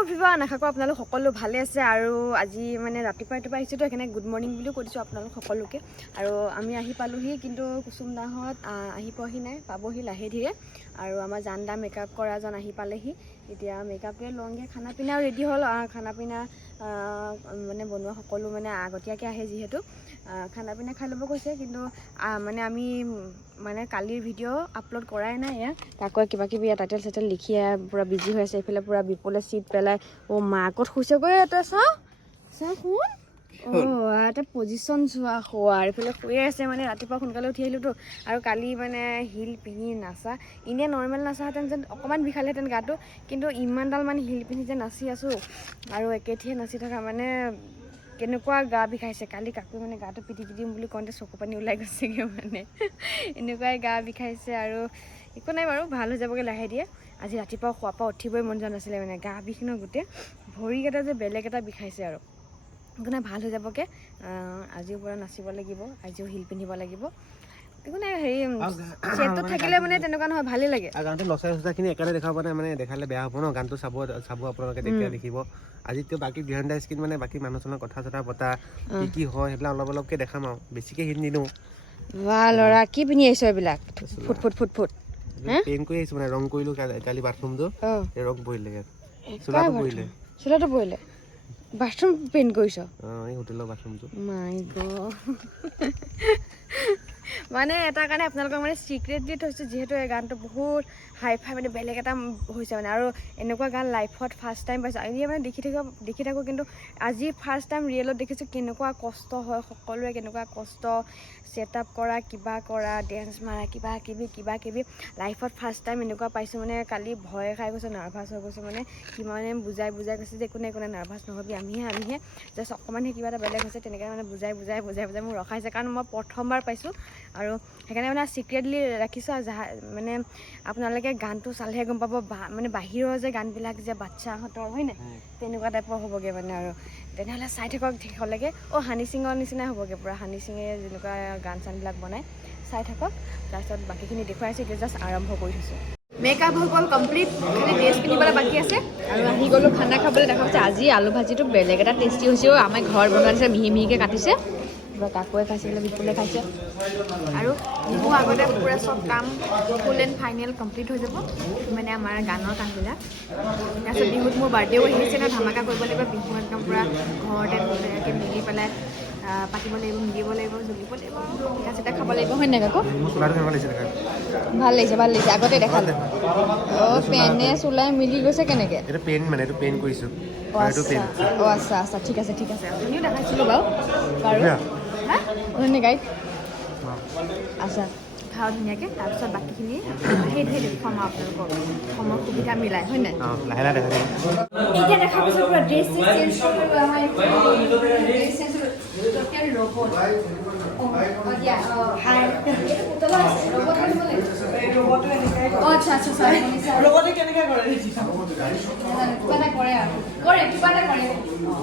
Everyone, আশা কৰোঁ আপোনালোক সকলো ভালে আছে আৰু আজি মানে ৰাতিপুৱা আহিছোঁ তো সেইকাৰণে গুড মৰ্ণিং বুলিও কৈ দিছোঁ আপোনালোক সকলোকে। আৰু আমি আহি পালোহি, কিন্তু কুচুম দাহঁত আহি পোৱাহি নাই, পাবহি লাহে ধীৰে। আৰু আমাৰ জানদা মেকআপ কৰাজন আহি পালেহি। এতিয়া মেকআপটোৱে লওঁগৈ, খানা পিনাও ৰেডি হ'ল। খানা পিনা মানে বনোৱা সকলো মানে আগতীয়াকৈ আহে যিহেতু খানা পিনা খাই ল'ব কৈছে। কিন্তু মানে আমি মানে কালিৰ ভিডিঅ' আপলোড কৰাই নাই। তাকৈ কিবা কিবি টাইটেল চাইটেল লিখি পূৰা বিজি হৈ আছে। এইফালে পূৰা বিপুলে চিট পেলাই মাকত শুইছেগৈ। এটা চাওঁ শুন, এটা পজিশ্যন চোৱা শোৱাৰ এইফালে শুয়ে আছে। মানে ৰাতিপুৱা সোনকালে উঠি আহিলোঁতো, আৰু কালি মানে হিল পিন্ধি নাচা, এনেই নৰ্মেল নাচাহেঁতেন যেন অকণমান বিষালেহেঁতেন গাটো, কিন্তু ইমানডাল মানে হিল পিন্ধি যে নাচি আছোঁ আৰু একেঠিয়ে নাচি থকা মানে কেনেকুৱা গা বিষাইছে। কালি কাকু মানে গাটো পিটি দিম বুলি কওঁতে চকু পানী ওলাই গৈছেগৈ। মানে এনেকুৱাই গা বিষাইছে, আৰু একো নাই বাৰু, ভাল হৈ যাবগৈ লাহে দিয়ে। আজি ৰাতিপুৱা শোৱাৰ পৰা উঠিবই মন যোৱা নাছিলে, মানে গা বিষ ন গোটেই, ভৰিকেইটা যে বেলেগ এটা বিষাইছে। আৰু একো নাই, ভাল হৈ যাবগৈ। আজিও পৰা নাচিব লাগিব, আজিও হিল পিন্ধিব লাগিব। একো নাই, হেৰি চেটটোত থাকিলে মানে তেনেকুৱা নহয়, ভালেই লাগে। গানটো নচা চচাখিনি একেবাৰে দেখাব পৰা নাই, মানে দেখালে বেয়া হ'ব ন। গানটো চাব আপোনালোকে, তেতিয়া দেখিব। আজিতো বাকী বিহাইণ্ড দ্য স্ক্ৰীন মানে বাকী মানুহজনৰ কথা চথা পতা কি হয় সেইবিলাক অলপকৈ দেখাম আৰু, বেছিকৈ হিট নিদিওঁ। বা ল'ৰা, কি পিন্ধি আহিছ এইবিলাক? Foot foot foot foot paint কৰি আহিছোঁ, মানে ৰং কৰিলোঁ কালি বাথৰুমটো, ৰং পৰিলে, চোলাটো পৰিলে। বাথৰুম পেইণ্ট কৰিছ? এই হোটেলৰ বাথৰুমটো। মাই গড। মানে এটা কাৰণে আপোনালোকক মানে চিক্ৰেট দি থৈছোঁ, যিহেতু এই গানটো বহুত হাই ফাই, মানে বেলেগ এটা হৈছে মানে। আৰু এনেকুৱা গান লাইফত ফাৰ্ষ্ট টাইম পাইছোঁ। এনেই মানে দেখি থাকোঁ, কিন্তু আজি ফাৰ্ষ্ট টাইম ৰিয়েলত দেখিছোঁ কেনেকুৱা কষ্ট হয়, সকলোৰে কেনেকুৱা কষ্ট, ছেট আপ কৰা, কিবা কৰা, ডেন্স মাৰা, কিবা কিবি লাইফত ফাৰ্ষ্ট টাইম এনেকুৱা পাইছোঁ। মানে কালি ভয় খাই গৈছোঁ, নাৰ্ভাছ হৈ গৈছোঁ। মানে কিমানে বুজাই কৈছে যে একো নাই নাৰ্ভাছ নহ'বি, আমিহে জাষ্ট অকণমানহে কিবা এটা বেলেগ হৈছে, তেনেকৈ মানে বুজাই মোক ৰখাইছে। কাৰণ মই প্ৰথমবাৰ পাইছোঁ, আৰু সেইকাৰণে মানে চিক্ৰেটলি ৰাখিছোঁ। আৰু মানে আপোনালোকে গানটো চালেহে গম পাব, মানে বাহিৰৰ যে গানবিলাক যে বাচ্চাহঁতৰ হয় নাই, তেনেকুৱা টাইপৰ হ'বগৈ মানে। আৰু তেনেহ'লে চাই থাকক শেষলৈকে। হানি সিঙৰ নিচিনাই হ'বগৈ পূৰা, হানি সিঙে যেনেকুৱা গান চানবিলাক বনায়, চাই থাকক। তাৰপিছত বাকীখিনি দেখুৱাইছোঁ, এতিয়া জাষ্ট আৰম্ভ কৰি থৈছোঁ। মেকআপ হৈ গ'ল কমপ্লিট, খালি ড্ৰেছ পিন্ধিবলৈ বাকী আছে। আৰু আহি গ'লোঁ খানা খাবলৈ। দেখা পাইছে আজি আলু ভাজিটো বেলেগ এটা টেষ্টি হৈছে। আমাৰ ঘৰত বনোৱা নিচিনা মিহিকৈ কাটিছে। কাকুৱে খাইছে, বিপুলে খাইছে। আৰু বিহু আগতে পূৰা চব কাম ফুল এণ্ড ফাইনেল কমপ্লিট হৈ যাব, মানে আমাৰ গানৰ কামবিলাক। তাৰপিছত বিহুত মোৰ বাৰ্থডেও আহিছে ন, ধামাকা কৰিব লাগিব। বিহু একদম পূৰা ঘৰতে ধুনীয়াকৈ মিলি পেলাই পাতিব লাগিব, মিলিব লাগিব, জ্বলিব লাগিব, পিঠা চিঠা খাব লাগিব, হয় নাই কাকু? ভাল লাগিছে আগতে দেখালোঁ। পেনে চোলাই মিলি গৈছে কেনেকৈ? আচ্ছা, ঠিক আছে। আপুনিও দেখাইছিলোঁ বাৰু গাড়ীত। আচ্ছা, খাওঁ ধুনীয়াকৈ। তাৰপিছত বাকীখিনি সেই দেখুৱাম আৰু আপোনালোকক সময় সুবিধা মিলাই, হয় নাই? এতিয়া দেখা পাইছোঁ পূৰা ড্ৰেছ চেঞ্জ কৰিলোঁ। আমাৰ ড্ৰেছ চেঞ্জ ৰবট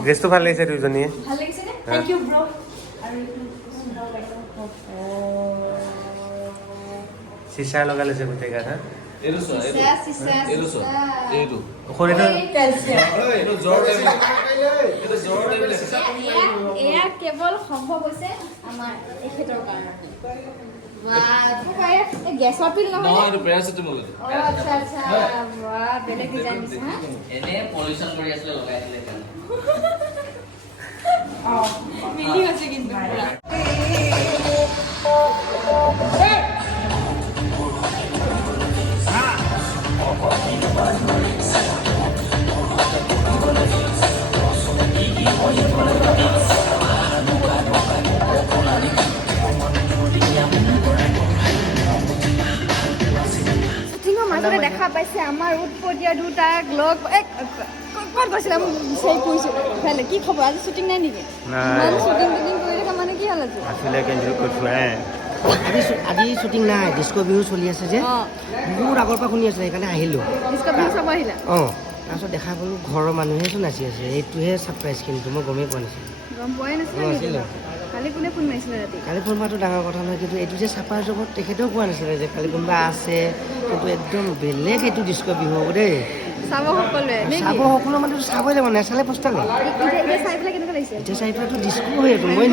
ড্ৰেছটো ভাল লাগিছে দুইজনীয়ে। ভাল লাগিছে নে? থেংক ইউ ব্ৰ। আৰু চিচাৰ লগাই লৈছে গোটেই গাত। এয়া কেৱল সম্ভৱ হৈছে আমাৰ এখেতৰ কাৰণে। গেছৰ পিল নহয়, আচ্ছা, বেলেগ ডিজাইন দিছে। মিলি হৈছে কিন্তু মাজতে দেখা পাইছে আমাৰ উৎপতীয়া দুটাক লগ। ক'ত গৈছিলে? মোক বিচাৰি ফুৰিছোঁ ইফালে। কি খবৰ? আজি শ্বুটিং নাই নেকি? শ্বুটিং কৰি থকা মানে কি হ'ল আজি? আজি শ্বুটিং নাই, ডিস্কো বিহু চলি আছে যে, বহুত আগৰ পৰা শুনি আছে, সেইকাৰণে আহিলোঁ। ডিস্কো বিহু চাব আহিলা? তাৰপিছত দেখা পালোঁ ঘৰৰ মানুহেচোন নাচি আছে। এইটোহে ছাৰপ্ৰাইজ, কিন্তু মই গমেই পোৱা নাছিলোঁ। গম পোৱাই নাছিলোঁ। কালি কোনে ফোন মাৰিছিলে ৰাতি? কালি ফোন মৰাটো ডাঙৰ কথা নহয়, কিন্তু এইটো যে চাপাৰ জগত তেখেতেও কোৱা নাছিলে যে কালি কোনোবা আছে, কিন্তু একদম বেলেগ এইটো ডিস্কো বিহু হ'ব দেই। চাব সকলোৱে নে চাব কি? সকলো মানুহ চাবই লাগিব নেচালে পস্তালে এতিয়া চাই পেলাই কেনেকুৱা লাগিছে? এতিয়া চাইটোতো ডিস্কো হৈ আছে মই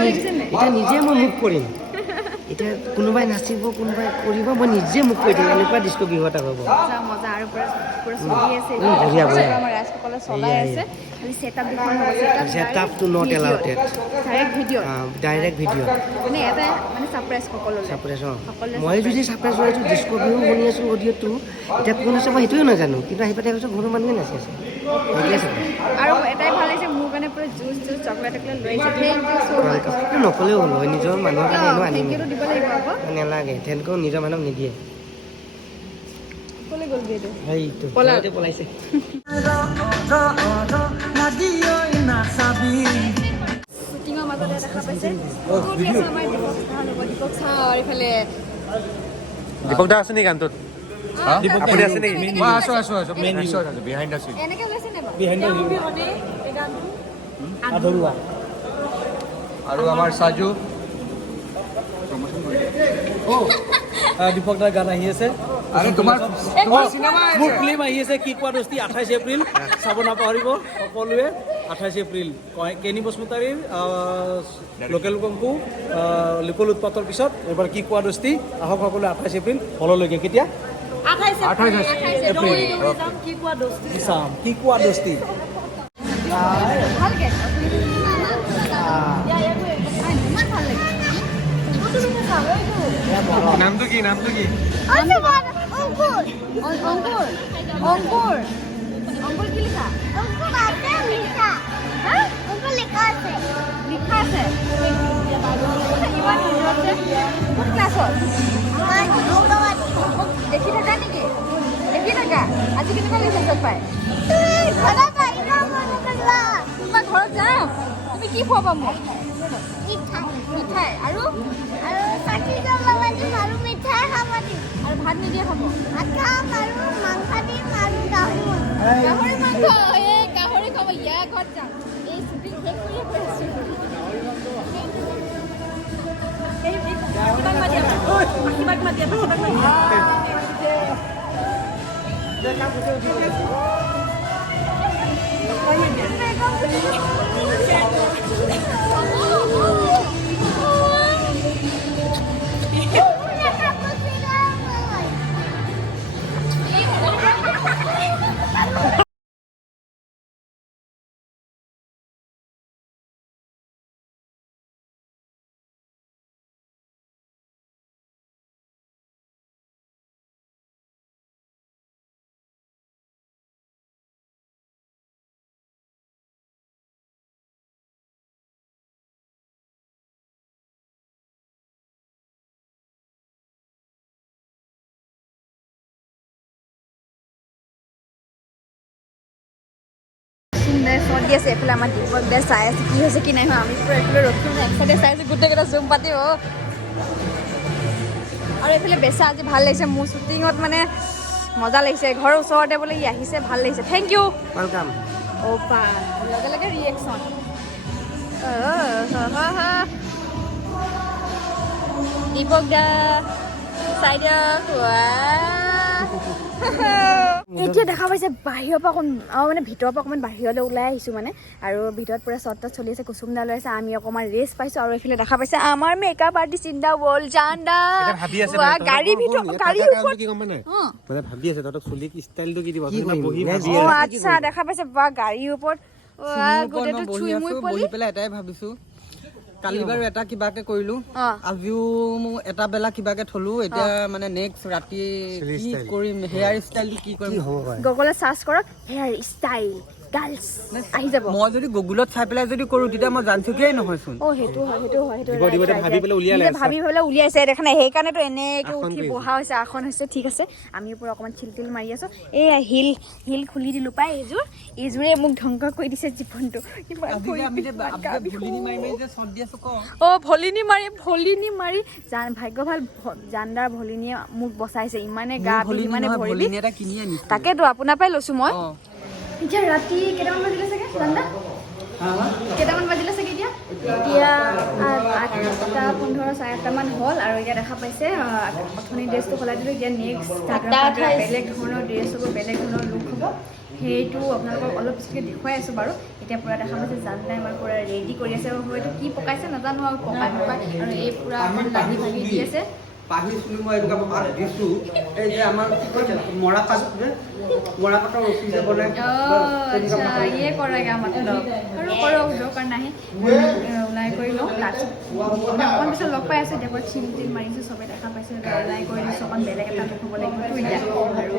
এতিয়া নিজে মই মুখ কৰিম এতিয়া কোনোবাই নাচিব কোনোবাই কৰিব মই নিজে মুখ কৰি দিম এনেকুৱা ডিস্কো বিহু এটা হ'ব মজা মজা আৰু পুৰা চলি আছে বঢ়িয়া, বঢ়িয়া। আমাৰ ৰাজসকলে চলাই আছে খালি ছেটআপ দুখন হ'ব ছেটআপটো not allowed direct video' direct video' মানে এটা মানে ছাৰপ্ৰাইজ সকলোলৈ ছাৰপ্ৰাইজ সকলোৱে মই যদি ছাৰপ্ৰাইজ হৈ আছোঁ ডিস্কো বিহু শুনি আছোঁ অডিঅ'টো এতিয়া কোন আছে মই সেইটোৱে নাজানো কিন্তু আহি পাই কৈছোঁ ঘৰৰ মানুহে নাচি আছে সেইটোৱে ছাৰপ্ৰাইজ আৰু এটাই ভাল লাগিছে মোৰ কাৰণে পুৰা জুচ চকলেট টকলেট লৈ আহিছে থেংক ইউ ছ' মাছ নক'লেও হ'ল হয় নিজৰ মানুহৰ কাৰণে এনেও থেংক আনিম ইউটো দিব লাগিব আকৌ নালাগে তেনেকৈও নিজৰ মানুহক নিদিয়ে ক'লৈ গ'ল এইটো সেইটো পলাল। পলাইছে শ্বুটিঙৰ মাজতে দেখা পাইছে আমাৰ দীপক চাওঁ আৰু এইফালে দীপক দা আছে নেকি গানটোত আপুনি আছে নেকি এনেকৈ ওলাইছে নে বাৰু? আধৰুৱা আৰু আমাৰ সাজু দীপক দাৰ গান আহি আছে আৰু তোমাৰ মোৰ ফিল্ম আহি আছে কি কোৱা দস্তি 28 এপ্ৰিল চাব নাপাহৰিব সকলোৱে 28 এপ্ৰিল কেনি বসুমতাৰীৰ লোকেল কম্পু লোকেল উৎপাতৰ পিছত এবাৰ কি কোৱা দস্তি আহক সকলোৱে 28 এপ্ৰিল হললৈকে কেতিয়া 28 এপ্ৰিল চাম কি কোৱা দস্তি ভালকৈ ইমান ভাল লাগে নামটো কি নামটো কি অংকুৰ অংকুৰ অংকুৰ কি লিখা হা? লিখা আছে ইমান সুন্দৰছে কোন ক্লাছত দেখি থাকা নেকি দেখি থাকা আজি কেনেকুৱা লাগিছে চব পাই তোমাৰ ঘৰত যাম তুমি কি খুৱাবা মোক মিঠাই আৰু আৰু ভাত নিদিয়ে খাব গাহৰি মাংস গাহৰি খাব ইয়াৰ ঘৰত যাম এই শ্বুটিং শেষ কৰিয়ে কৈ আছোঁ চলি আছে এইফালে আমাৰ দীপক দে চাই আছে কি হৈছে কি নাই হোৱা আমি পুৰা এইফালে ৰখি একচাইডে চাই আছোঁ গোটেইকেইটা জুম পাতিব আৰু এইফালে বেচা আজি ভাল লাগিছে মোৰ শ্বুটিঙত মানে মজা লাগিছে ঘৰৰ ওচৰতে বোলে ই আহিছে ভাল লাগিছে থেংক ইউ ৱেলকাম অ'পা লগে লগে ৰিয়েকশ্যন দীপক দা চাই দিয়ক এতিয়া দেখা পাইছে বাহিৰৰ পৰা মানে ভিতৰৰ পৰা অকণমান বাহিৰলৈ ওলাই আহিছোঁ মানে আৰু ভিতৰত পুৰা শ্বট চলি আছে কুচুম দা লৈ আছে আমি অকণমান ৰেষ্ট পাইছোঁ আৰু এইফালে দেখা পাইছে আমাৰ makeup artist in the world জান্দা ভাবি আছে গাড়ীৰ ভিতৰত গাড়ীৰ ওপৰত কি গম পাই নাই মানে ভাবি আছে তহঁতক চুলি ষ্টাইলটো কি দিব কি বহি কৰিম? ভাবি অ' আছে আচ্ছা দেখা পাইছে বা গাড়ীৰ ওপৰত গোটেইটো চুই মুই পলি বহি পেলাই এটাই ভাবিছো কালি বাৰু এটা কিবাকে কৰিলো আজিও এটা বেলা কিবাকে থলো এতিয়া মানে নেক্সট ৰাতি কি কৰিম হেয়াৰ ষ্টাইলটো কি কৰিম গুগলত চাৰ্চ কৰক হেয়াৰ ষ্টাইল গাৰ্লছ আহি যাব মই যদি গুগলত চাই পেলাই যদি কৰো তেতিয়া মই জানচুকিয়াই নহয়চোন অ' সেইটো হয় ভাবি পেলাই উলিয়ালে ভাবি পেলাই উলিয়াইছে দেখা নাই সেইকাৰণেতো এনেকৈ উঠি বহা হৈছে আসন হৈছে ঠিক আছে আমি ওপৰত অকণমান চিল মাৰি আছোঁ এই হিল খুলি দিলোঁ পাই এইযোৰে মোক ধ্বংস কৰি দিছে জীৱনটো অ' ভলিনী মাৰি ভাগ্য ভাল জানদাৰ ভলিনীয়ে মোক বচাইছে ইমানে গা বিষ ইমানে ভৰি বিষ তাকেতো আপোনাৰ পৰাই লৈছোঁ মই এতিয়া ৰাতি কেইটামান বাজিলে চাগে জানদা কেইটামান বাজিলে চাগে এতিয়া 8:15 8:30মান হ'ল আৰু এতিয়া দেখা পাইছে অথনি ড্ৰেছটো সলাই দিলোঁ এতিয়া নেক্সট বেলেগ ধৰণৰ ড্ৰেছ হ'ব বেলেগ ধৰণৰ লুক হ'ব সেইটো আপোনালোকক অলপ পিছতকৈ দেখুৱাই আছোঁ বাৰু। এতিয়া পূৰা দেখা পাইছে জানদাই আমাৰ পূৰা ৰেডি কৰি আছে, হয়তো কি পকাইছে নাজানো আৰু পকাই আৰু এই পূৰা অকণ লাগি ভাগি দি আছে। পাহিছিলোঁ মই এনেকুৱা পাত দিছোঁ, এই যে আমাৰ মৰা পাত যে মৰা পাতৰ ৰছী যে বনাই আচ্ছা ইয়ে কৰেগা মতলব আৰু কৰক দৰকাৰ নাহে ওলাই কৰি লওঁ। তাৰপিছত মানে অকণ পিছত লগ পাই আছোঁ, এতিয়া পৰা চিল টিল মাৰিছোঁ, চবে দেখা পাইছে ওলাই কৰি দিছোঁ, অকণ বেলেগ এটা লগ হ'ব লাগিবতো এতিয়া। আৰু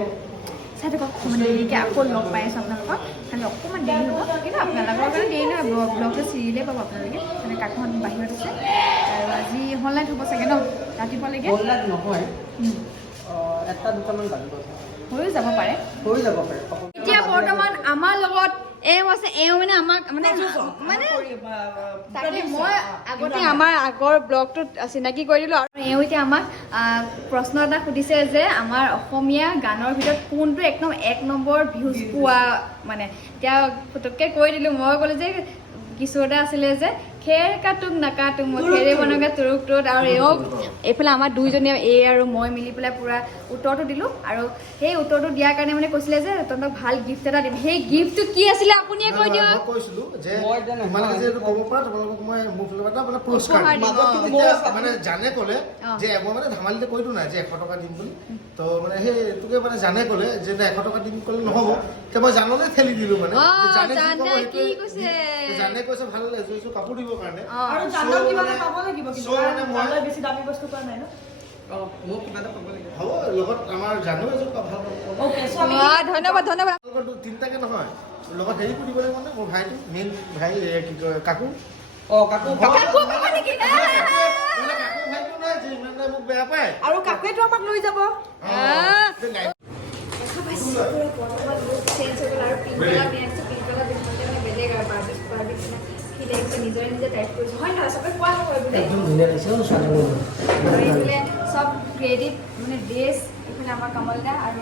চাই থাকক অকণমান দেৰিকৈ আকৌ লগ পাই আছোঁ আপোনালোকক, খালি অকণমান দেৰি হ'ব, কিন্তু আপোনালোকৰ কাৰণে দেৰি নহয়, ব্লগটো চিৰিয়েলে পাব আপোনালোকে। মানে কাকখন বাহিৰত আছে আৰু আজি অনলাইন হ'ব চাগে ন ৰাতিপুৱালৈকে নহয়, এটা দুটামান বাজিব, হৈও যাব পাৰে। হৈ যাব পাৰে। এতিয়া বৰ্তমান আমাৰ লগত এওঁ আছে, এওঁ মানে আমাক মানে তাকে মই আগতে আমাৰ আগৰ ব্লগটোত চিনাকি কৰি দিলোঁ আৰু এওঁ এতিয়া আমাক প্ৰশ্ন এটা সুধিছে যে আমাৰ অসমীয়া গানৰ ভিতৰত কোনটো একদম 1 নম্বৰ ভিউজ পোৱা, মানে এতিয়া ফটককৈ কৈ দিলোঁ। মই ক'লোঁ যে কিশোৰদা আছিলে যে খেৰ কাটোক নাকাটোক মই খেৰে বনগা তুৰুক তুৰুত, আৰু এওঁক এইফালে আমাৰ দুইজনীয়ে এই আৰু মই মিলি পেলাই পূৰা উত্তৰটো দিলোঁ। আৰু সেই উত্তৰটো দিয়াৰ কাৰণে মানে কৈছিলে যে তহঁতক ভাল গিফ্ট এটা দিম। সেই গিফ্টটো কি আছিলে আপুনিয়ে কৈ দিয়ক। মই কৈছিলোঁ যে তোমালোকে যে ক'ব পৰা তোমালোকক মই মোৰ ফালৰ পৰা মানে পুৰস্কাৰ উপহাৰ দিম। মানে জানে ক'লে যে মই মানে ধেমালিতে কৈ দিওঁ নাই যে 100 টকা দিম বুলি, তো মানে সেই তোকে মানে জানে ক'লে যে 100 টকা দিম ক'লে নহ'ব, তো মই জানতে ঠেলি দিলোঁ মানে জানে কৈছে ভাল এযোৰ কাপোৰ দিবৰ কাৰণে। আৰু জানক কিবা এটা পাব লাগিব, কিন্তু মই বেছি দামী বস্তু কৰা নাই ন। মোক কিবা এটা পাব লাগিব। হ'ব লগত আমাৰ জানো এযোৰ ভাল ধন্যবাদ ধন্যবাদ। তিনিটাকে নহয় লগত হেৰি কৰিব লাগিব মানে মোৰ ভাইটো মেইন ভাই কি কয় কাকু। কাকু কাকু ভাইটো নাই যে ইমান মোক বেয়া পায় আৰু কাকুৱেতো আমাক লৈ যাব। নিজৰে নিজে টাইপ কৰিছোঁ হয় নহয়, চবে কোৱা হয় বোলে একদম ধুনীয়া লাগিছে ছোৱালীজনী। এইফালে চব ক্ৰেডিট মানে ড্ৰেছ, এইফালে আমাৰ কমল দা আৰু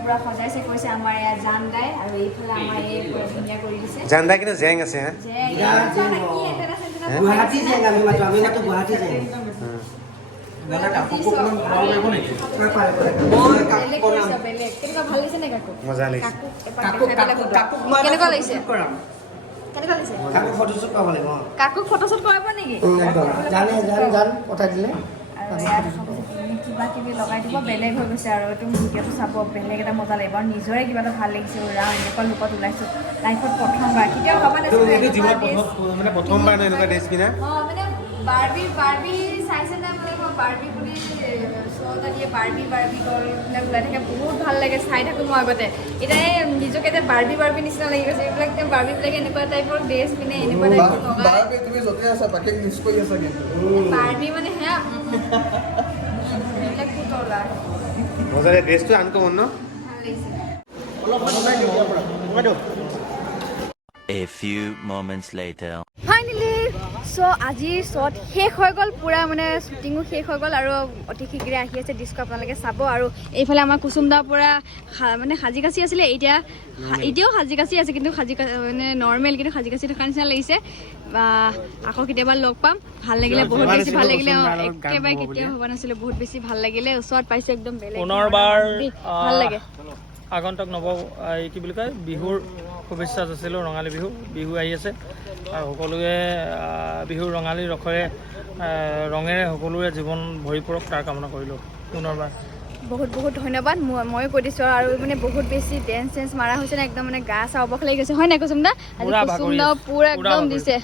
পূৰা সজাইছে কৈছে আমাৰ ইয়াত জান দাই, আৰু এইফালে আমাৰ এই পূৰা ধুনীয়া কৰি দিছে জানদা কিন্তু জেং আছে হা গুৱাহাটী যায় আমি মাতো, আমি মাতো গুৱাহাটী যায়। কেনেকুৱা ভাল লাগিছে নে কাকু? মজা লাগিছে। কেনেকুৱা লাগিছে? কেনেকুৱা লাগিছে? কাকু ফটোশ্বুট পাব লাগিব। কাকুক ফটোশ্বুট কৰাব নেকি? জান পঠাই দিলে আৰু ইয়াত কিবা কিবি লগাই দিব, বেলেগ হৈ গৈছে আৰু তুমি ভিডিঅ'টো চাব, বেলেগ এটা মজা লাগিব আৰু নিজৰে কিবা এটা ভাল লাগিছে। ৰাও এনেকুৱা লোকত ওলাইছোঁ লাইফত প্ৰথমবাৰ, কেতিয়াও ভবা নাছিলোঁ মানে প্ৰথমবাৰ ন এনেকুৱা ড্ৰেছ পিন্ধা। মানে বাৰ্বি চাইছে নে মানে বাৰ্বি বুলি শ্ব' এটা দিয়ে, বাৰ্বি গৰ্লবিলাক ওলাই থাকে, বহুত ভাল লাগে চাই থাকোঁ মই আগতে। এতিয়া নিজকে এতিয়া বাৰ্বি নিচিনা লাগি গৈছে, এইবিলাক বাৰ্বিবিলাকে এনেকুৱা টাইপৰ ড্ৰেছ পিন্ধে, এনেকুৱা টাইপৰ লগাই তুমি য'তে আছা তাকে মিছ কৰি আছা কিন্তু বাৰ্বি মানে সেয়া এইবিলাক কি তলা মজা ড্ৰেছটো আনকমন ন। ভাল লাগিছে। A few moments later. Finally so' আজিৰ শ্বট শেষ হৈ গ'ল, পূৰা মানে শ্বুটিঙো শেষ হৈ গ'ল আৰু অতি শীঘ্ৰে আহি আছে ডিস্কো, আপোনালোকে চাব। আৰু এইফালে আমাৰ কুচুম দাৰ পৰা মানে সাজি কাচি আছিলে, এতিয়াও সাজি কাচি আছে, কিন্তু মানে নৰ্মেল, কিন্তু সাজি কাচি থকা নিচিনা লাগিছে। বা আকৌ কেতিয়াবা লগ পাম, ভাল লাগিলে, বহুত বেছি ভাল লাগিলে। একেবাৰে কেতিয়াও ভবা নাছিলোঁ, বহুত বেছি ভাল লাগিলে। ওচৰত পাইছে একদম বেলেগ, পুনৰবাৰ ভাল লাগে। আগন্তুক কি বুলি কয় বিহুৰ শুভেচ্ছা যাচিলোঁ। ৰঙালী বিহু আহি আছে আৰু সকলোৱে বিহুৰ ৰঙালী ৰঙেৰে সকলোৰে জীৱন ভৰি পৰক তাৰ কামনা কৰিলোঁ। পুনৰবাৰ বহুত বহুত ধন্যবাদ। ময়ো কৈ দিছোঁ আৰু মানে বহুত বেছি ডেন্স চেন্স মাৰা হৈছে নে, একদম মানে গা চা অৱস লাগি গৈছে হয় নাই কুচুম দা? আজি কুচুম দাও পূৰা একদম দিছে,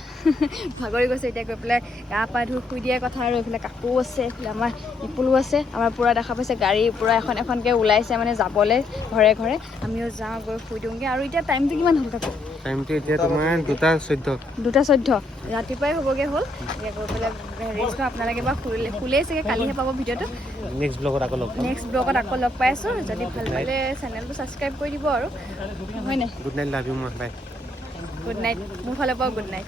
ভাগৰি গৈছে। এতিয়া গৈ পেলাই গা পা ধুই শুই দিয়াৰ কথা। আৰু এইফালে কাকু আছে, এইফালে আমাৰ নিপুলো আছে, আমাৰ পূৰা দেখা পাইছে গাড়ী পূৰা এখনকৈ ওলাইছে মানে যাবলৈ ঘৰে ঘৰে। আমিও যাওঁ, গৈ শুই দিওঁগৈ। আৰু এতিয়া টাইমটো কিমান হ'ল কাকু? টাইমটো এতিয়া তোমাৰ 2:14 ৰাতিপুৱাই হ'বগৈ হ'ল। এতিয়া গৈ পেলাই ৰেষ্ট লওঁ। আপোনালোকে বা শুলেই চাগে, কালিহে পাব ভিডিঅ'টো। নেক্সট ব্লগত আকৌ লগ পাই আছোঁ। যদি ভাল পালে চেনেলটো ছাবস্ক্ৰাইব কৰি দিব আৰু হয় নাই? Good night, love you, bye. Good night, মোৰ ফালৰ পৰাও গুড নাইট।